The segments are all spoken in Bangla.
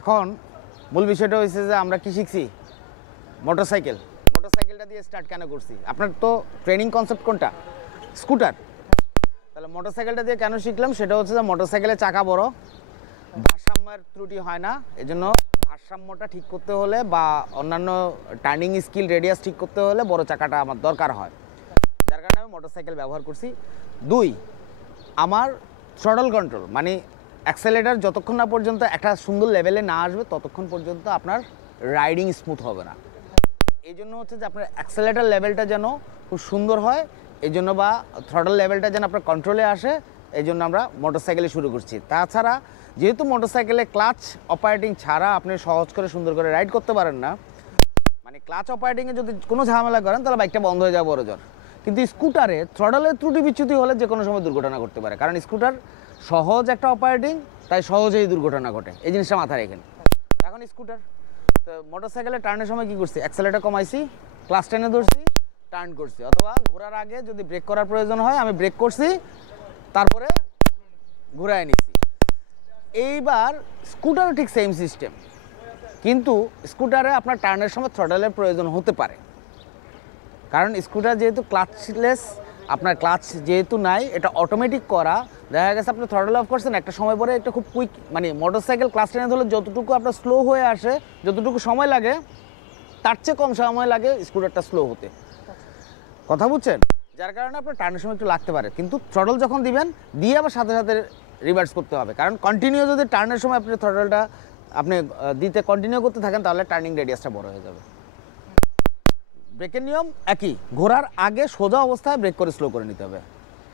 এখন মূল বিষয়টা হয়েছে যে আমরা কি শিখছি, মোটরসাইকেলটা দিয়ে স্টার্ট কেন করছি? আপনার তো ট্রেনিং কনসেপ্ট কোনটা? স্কুটার। তাহলে মোটরসাইকেলটা দিয়ে কেন শিখলাম সেটা হচ্ছে যে মোটরসাইকেলের চাকা বড়, ভারসাম্যের ত্রুটি হয় না, এজন্য ভারসাম্যটা ঠিক করতে হলে বা অন্যান্য টার্নিং স্কিল রেডিয়াস ঠিক করতে হলে বড় চাকাটা আমার দরকার হয়, যার কারণে আমি মোটরসাইকেল ব্যবহার করছি। 2, আমার থ্রটল কন্ট্রোল, মানে অ্যাক্সেলেটার যতক্ষণ না পর্যন্ত একটা সুন্দর লেভেলে না আসবে ততক্ষণ পর্যন্ত আপনার রাইডিং স্মুথ হবে না। এই জন্য হচ্ছে যে আপনার অ্যাক্সেলেটার লেভেলটা যেন খুব সুন্দর হয়, এই জন্য বা থ্রটল লেভেলটা যেন আপনার কন্ট্রোলে আসে, এই জন্য আমরা মোটরসাইকেলে শুরু করছি। তাছাড়া যেহেতু মোটরসাইকেলে ক্লাচ অপারেটিং ছাড়া আপনি সহজ করে সুন্দর করে রাইড করতে পারেন না, মানে ক্লাচ অপারেটিংয়ে যদি কোনো ঝামেলা করেন তাহলে বাইকটা বন্ধ হয়ে যাবে বড় জোর। কিন্তু স্কুটারে থ্রটলের ত্রুটি বিচ্যুতি হলে যে কোনো সময় দুর্ঘটনা করতে পারে, কারণ স্কুটার সহজ একটা অপারেটিং, তাই সহজেই দুর্ঘটনা ঘটে, এই জিনিসটা মাথায় রেখেন। এখন স্কুটার তো মোটরসাইকেলে টার্নের সময় কী করছি, অ্যাক্সেলেটার কমাইছি, ক্লাচ টেনে ধরছি, টার্ন করছি, অথবা ঘোরার আগে যদি ব্রেক করার প্রয়োজন হয় আমি ব্রেক করছি, তারপরে ঘুরায় নিছি। এইবার স্কুটারও ঠিক সেম সিস্টেম, কিন্তু স্কুটারে আপনার টার্নের সময় থ্রটলের প্রয়োজন হতে পারে, কারণ স্কুটার যেহেতু ক্লাচলেস, আপনার ক্লাচ যেহেতু নাই, এটা অটোমেটিক করা, দেখা গেছে আপনি থ্রটল অফ করছেন, একটা সময় পরে একটা খুব কুইক, মানে মোটরসাইকেল ক্লাচ টেনে ধরলে যতটুকু আপনার স্লো হয়ে আসে, যতটুকু সময় লাগে তার চেয়ে কম সময় লাগে স্কুটারটা স্লো হতে, কথা বুঝছেন? যার কারণে আপনার টার্নের সময় একটু লাগতে পারে, কিন্তু থ্রটল যখন দিবেন দিয়ে আবার সাথে সাথে রিভার্স করতে হবে, কারণ কন্টিনিউ যদি টার্নের সময় আপনি থ্রটলটা আপনি দিতে কন্টিনিউ করতে থাকেন তাহলে টার্নিং রেডিয়াসটা বড় হয়ে যাবে। ব্রেকের নিয়ম একই, ঘোরার আগে সোজা অবস্থায় ব্রেক করে স্লো করে নিতে হবে।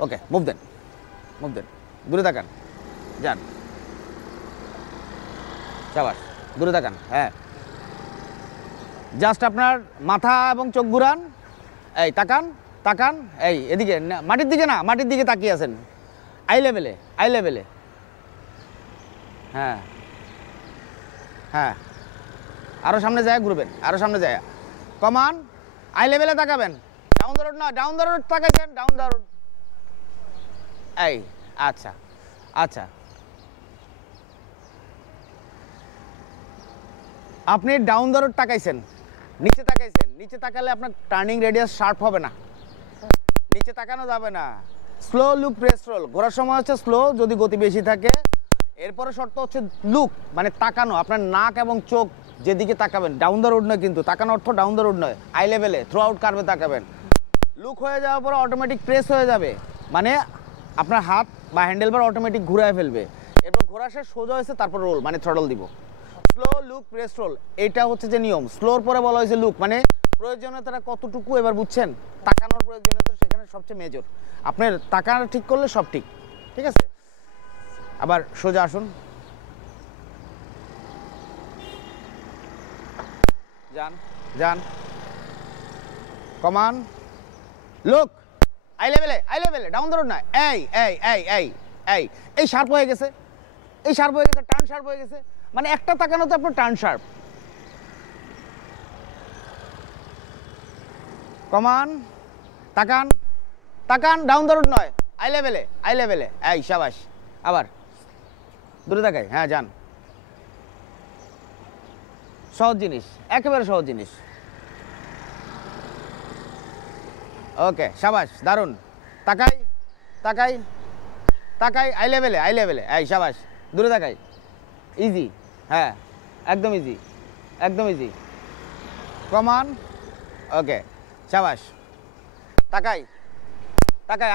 ওকে, মুভ দেন, দূরে তাকান, যান, শাবাশ, দূরে তাকান, হ্যাঁ, জাস্ট আপনার মাথা এবং চোখ ঘুরান, এই তাকান, এই এদিকে, মাটির দিকে না, মাটির দিকে তাকিয়ে আছেন, আই লেভেলে, হ্যাঁ, আরও সামনে যায় ঘুরবেন, আরও সামনে যায়, কমান, আই লেভেলে তাকাবেন, ডাউন দ্য রোড না, ডাউন দ্য রোড তাকাইছেন, ডাউন দ্য রোড, এই, আচ্ছা, আপনি ডাউন দ্য রোড তাকাইছেন, নিচে তাকালে আপনার টার্নিং রেডিয়াস শার্প হবে না, নিচে তাকানো যাবে না। স্লো লুক প্রেস রোল, ঘোরার সময় হচ্ছে স্লো যদি গতি বেশি থাকে, এরপরে শর্ত হচ্ছে লুক, মানে তাকানো, আপনার নাক এবং চোখ যেদিকে তাকাবেন, ডাউন দ্য রোড নয়, কিন্তু তাকানো অর্থ ডাউন দ্য রোড নয়, আই লেভেলে থ্রু আউট কার্ভে তাকাবেন। লুক হয়ে যাওয়ার পরে অটোমেটিক প্রেস হয়ে যাবে, মানে আপনার হাত বা হ্যান্ডেলবার অটোমেটিক ঘুরায় ফেলবে, এরপর ঘোরা শেষ সোজা হয়েছে, তারপর রোল মানে থ্রটল দিব। স্লো লুক প্রেস রোল, এটা হচ্ছে যে নিয়ম। স্লোর পরে বলা হয়েছে লুক, মানে প্রয়োজনীয়তাটা কতটুকু এবার বুঝছেন, তাকানোর প্রয়োজনীয়তা সেখানে সবচেয়ে মেজর, আপনার তাকানো ঠিক করলে সব ঠিক আছে। আবার সোজা আসুন, যান, কমান, লুক, আই লেভেলে, ডাউন দ্য রোড না, এই শার্প হয়ে গেছে, টার্ন শার্প হয়ে গেছে, মানে একটা তাকানোতে আপনার টার্ন শার্প, কমান, তাকান, ডাউন দ্য রোড নয়, আই লেভেলে, এই শাবাশ, আবার দূরে তাকাই, হ্যাঁ, যান, সহজ জিনিস, একেবারে সহজ জিনিস। ওকে, শাবাশ, দারুণ, তাকাই, আই লেভেলে, এই শাবাশ, দূরে তাকাই, ইজি, হ্যাঁ, একদম ইজি, কমান, ওকে, শাবাশ, তাকাই,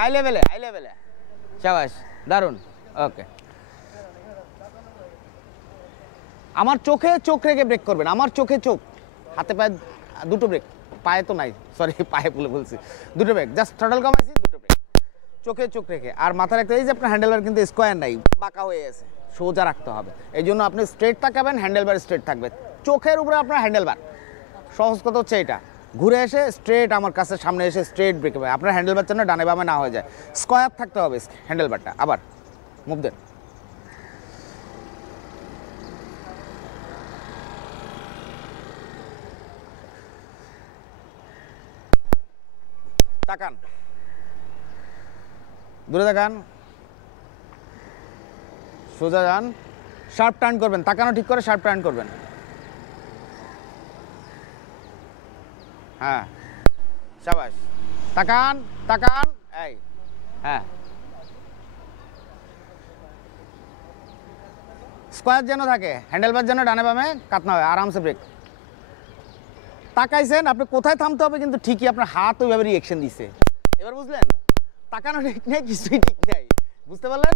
আই লেভেলে, শাবাশ, দারুণ, ওকে। আমার চোখে চোখ রেখে ব্রেক করবেন, আমার চোখে চোখ, হাতে পায়ে দুটো ব্রেক, পায়ে তো নাই, সরি, পায়ে বলছি, দুটো ব্রেক, জাস্ট থ্রটল কমাইছি, দুটো ব্রেক, চোখে চোখ রেখে। আর মাথায় রাখতে, এই যে আপনার হ্যান্ডেলবার কিন্তু স্কোয়ার নাই, বাঁকা হয়ে আছে, সোজা রাখতে হবে, এই জন্য আপনি স্ট্রেট তাকাবেন, হ্যান্ডেলবার স্ট্রেট থাকবে, চোখের উপরে আপনার হ্যান্ডেলবার। সহজ কথা হচ্ছে এটা, ঘুরে এসে স্ট্রেট আমার কাছে সামনে এসে স্ট্রেট ব্রেক হবে, আপনার হ্যান্ডেলবার যেন ডানে বামে না হয়ে যায়, স্কোয়ার থাকতে হবে হ্যান্ডেলবারটা। আবার মুভ দেন, তাকান, দূরে তাকান, সোজা যান, শার্প টার্ন করবেন, তাকানো ঠিক করে শার্প টার্ন করবেন। হ্যাঁ শাবাশ, তাকান তাকান, এই হ্যাঁ স্কোয়ার যেন থাকে, হ্যান্ডেলবার যেন ডানে বামে কাত না হয়, আরামসে ব্রেক। তাকাইছেন, আপনি কোথায় থামতে হবে কিন্তু ঠিকই আপনার হাত ওইভাবে রিয়েকশন দিছে। এবার বুঝলেন, তাকানো ঠিক নেই, কিছুই ঠিক নেই, বুঝতে পারলেন?